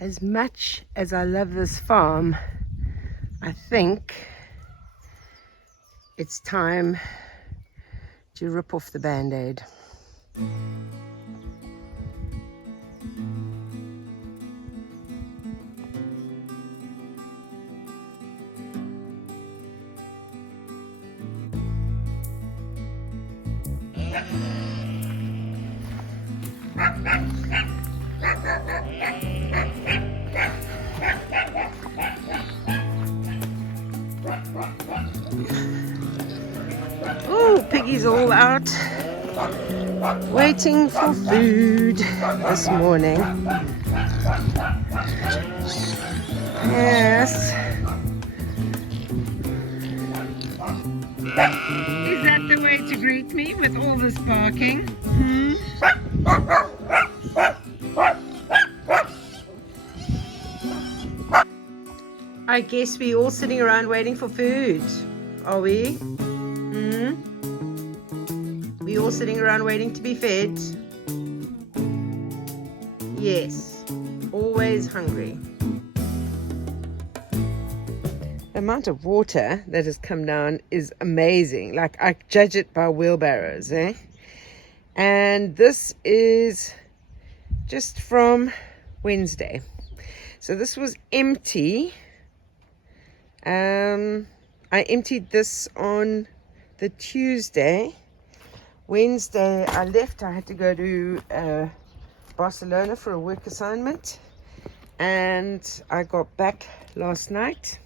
As much as I love this farm, I think it's time to rip off the Band-Aid. Oh, Piggy's all out waiting for food this morning. Yes. Is that the way to greet me with all this barking? I guess we're all sitting around waiting for food, are we? We all sitting around waiting to be fed? Yes, always hungry. The amount of water that has come down is amazing. Like, I judge it by wheelbarrows, eh? And this is just from Wednesday. So this was empty. I emptied this on the Tuesday. Wednesday I left. I had to go to Barcelona for a work assignment, and I got back last night,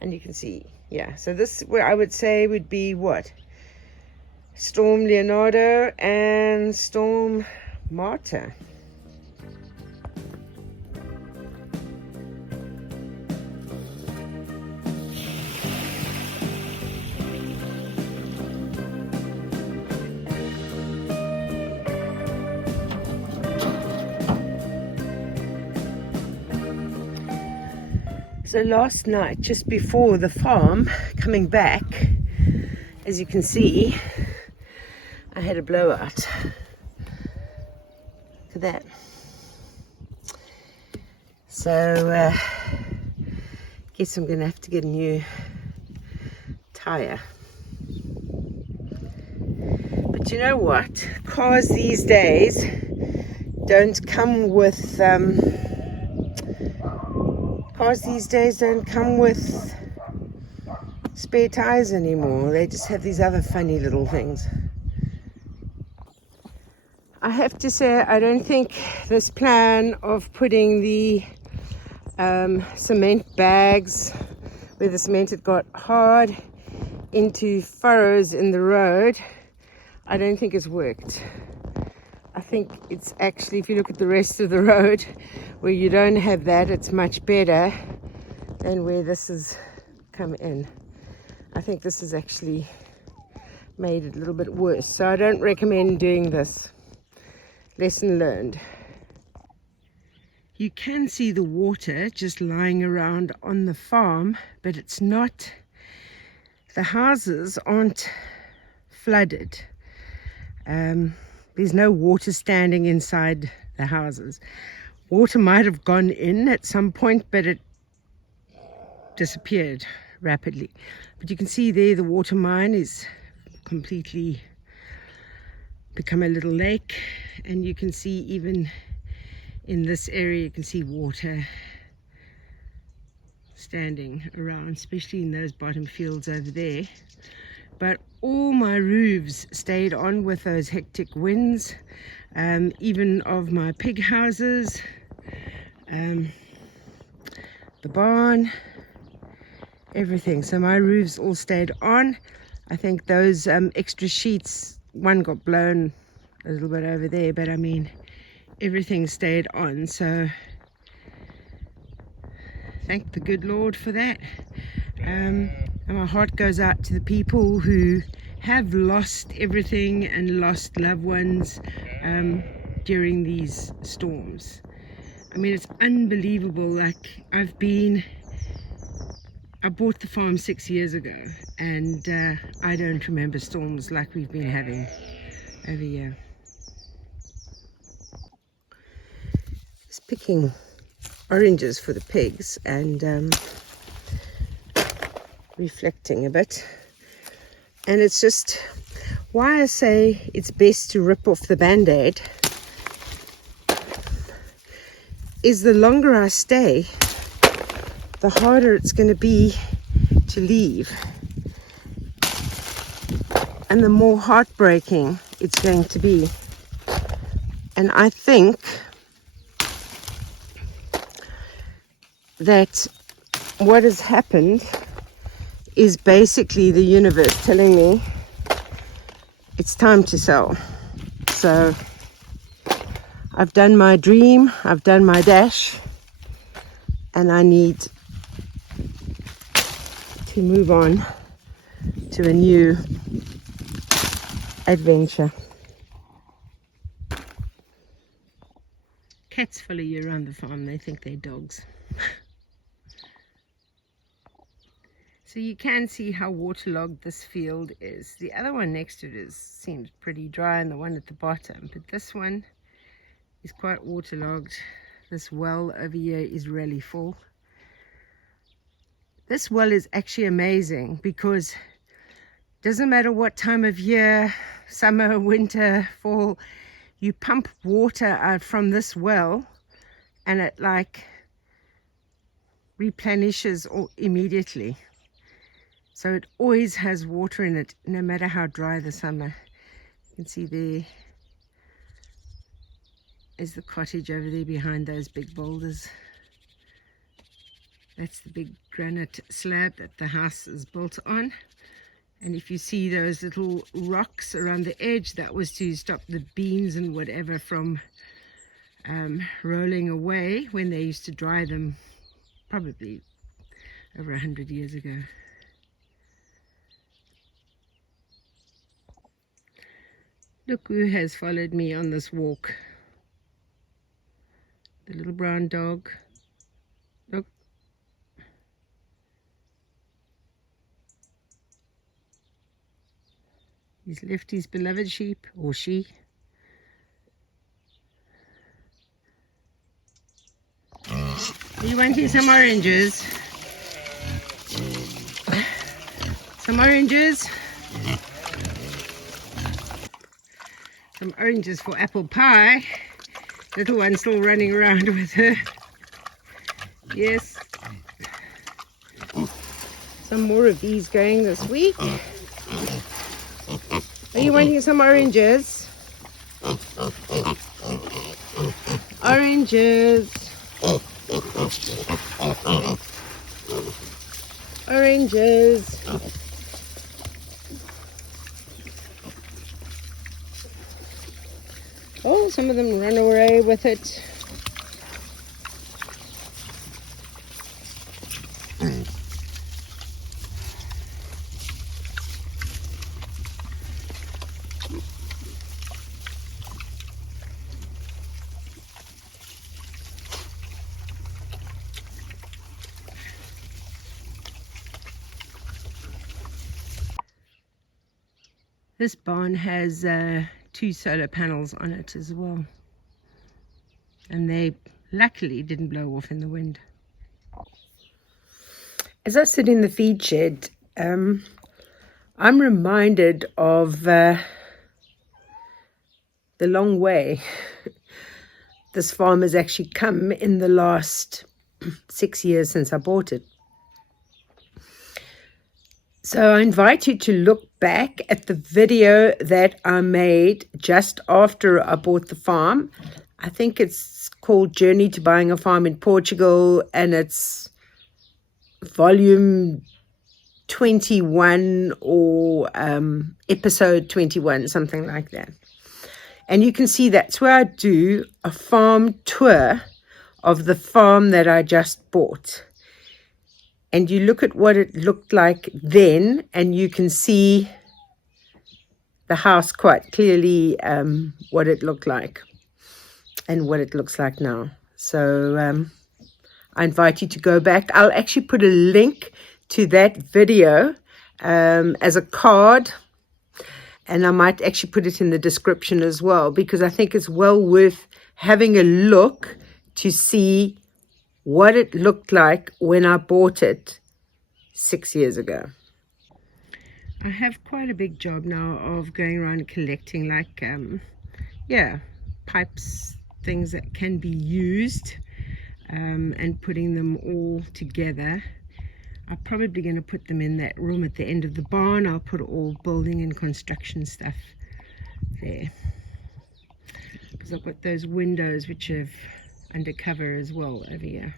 and you can see, yeah, so this, where I would say, would be what, Storm Leonardo and Storm Marta. So last night, just before the farm, coming back, as you can see, I had a blowout. Look at that. So, guess I'm going to have to get a new tire. But you know what? Cars these days don't come with... Cars these days don't come with spare tires anymore. They just have these other funny little things. I have to say, I don't think this plan of putting the cement bags where the cement had got hard into furrows in the road, I don't think it's worked. I think it's actually, if you look at the rest of the road where you don't have that, it's much better than where this has come in. I think this has actually made it a little bit worse. So I don't recommend doing this. Lesson learned. You can see the water just lying around on the farm, but it's not, the houses aren't flooded. There's no water standing inside the houses. Water might have gone in at some point, but it disappeared rapidly. But you can see there the water mine is completely become a little lake, and you can see even in this area you can see water standing around, especially in those bottom fields over there. But all my roofs stayed on with those hectic winds, even of my pig houses, the barn, everything. So my roofs all stayed on. I think those extra sheets, one got blown a little bit over there, but I mean, everything stayed on. So thank the good Lord for that. And my heart goes out to the people who have lost everything and lost loved ones during these storms. I mean, it's unbelievable. Like, I bought the farm 6 years ago, and I don't remember storms like we've been having over here. Just picking oranges for the pigs and reflecting a bit. And it's just why I say it's best to rip off the Band-Aid is the longer I stay, the harder it's going to be to leave, and the more heartbreaking it's going to be. And I think that what has happened is basically the universe telling me it's time to sell. So I've done my dream, I've done my dash, and I need to move on to a new adventure. Cats follow you around the farm, they think they're dogs. So you can see how waterlogged this field is. The other one next to it seems pretty dry, and the one at the bottom, but this one is quite waterlogged. This well over here is really full. This well is actually amazing because it doesn't matter what time of year, summer, winter, fall, you pump water out from this well and it like replenishes immediately. So it always has water in it, no matter how dry the summer. You can see there is the cottage over there behind those big boulders. That's the big granite slab that the house is built on. And if you see those little rocks around the edge, that was to stop the beans and whatever from rolling away when they used to dry them, probably over 100 years ago. Look who has followed me on this walk. The little brown dog. Look. He's left his beloved sheep, or she. Are you wanting some oranges? Some oranges? Some oranges for apple pie. Little one still running around with her. Yes. Some more of these going this week. Are you wanting some oranges? Oranges. Oranges. Oh, some of them run away with it. This barn has 2 solar panels on it as well, and they luckily didn't blow off in the wind. As I sit in the feed shed, I'm reminded of the long way this farm has actually come in the last 6 years since I bought it. So I invite you to look back at the video that I made just after I bought the farm. I think it's called Journey to Buying a Farm in Portugal, and it's volume 21 or episode 21, something like that. And you can see that's where I do a farm tour of the farm that I just bought. And you look at what it looked like then, and you can see the house quite clearly, what it looked like and what it looks like now. So I invite you to go back. I'll actually put a link to that video as a card, and I might actually put it in the description as well, because I think it's well worth having a look to see what it looked like when I bought it 6 years ago. I have quite a big job now of going around collecting like pipes, things that can be used, and putting them all together. I'm probably going to put them in that room at the end of the barn. I'll put all building and construction stuff there, because I've got those windows which have undercover as well over here.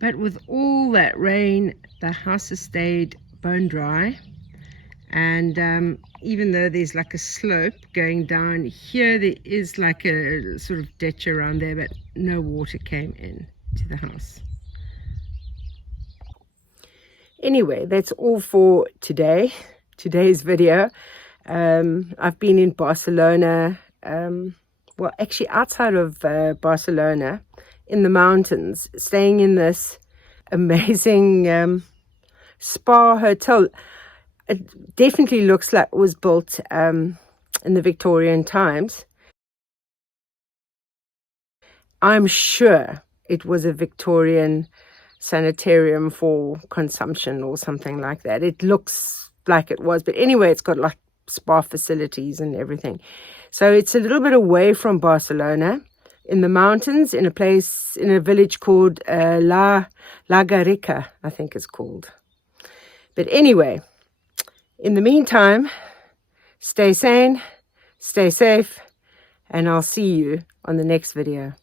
But with all that rain, the house has stayed bone dry. And even though there's like a slope going down here, there is like a sort of ditch around there, but no water came in to the house. Anyway, that's all for today's video. I've been in Barcelona, well, actually outside of Barcelona, in the mountains, staying in this amazing spa hotel. It definitely looks like it was built in the Victorian times. I'm sure it was a Victorian sanitarium for consumption or something like that. It looks like it was, but anyway, it's got like spa facilities and everything. So it's a little bit away from Barcelona, in the mountains, in a village called La Garriga, I think it's called. But anyway, in the meantime, stay sane, stay safe, and I'll see you on the next video.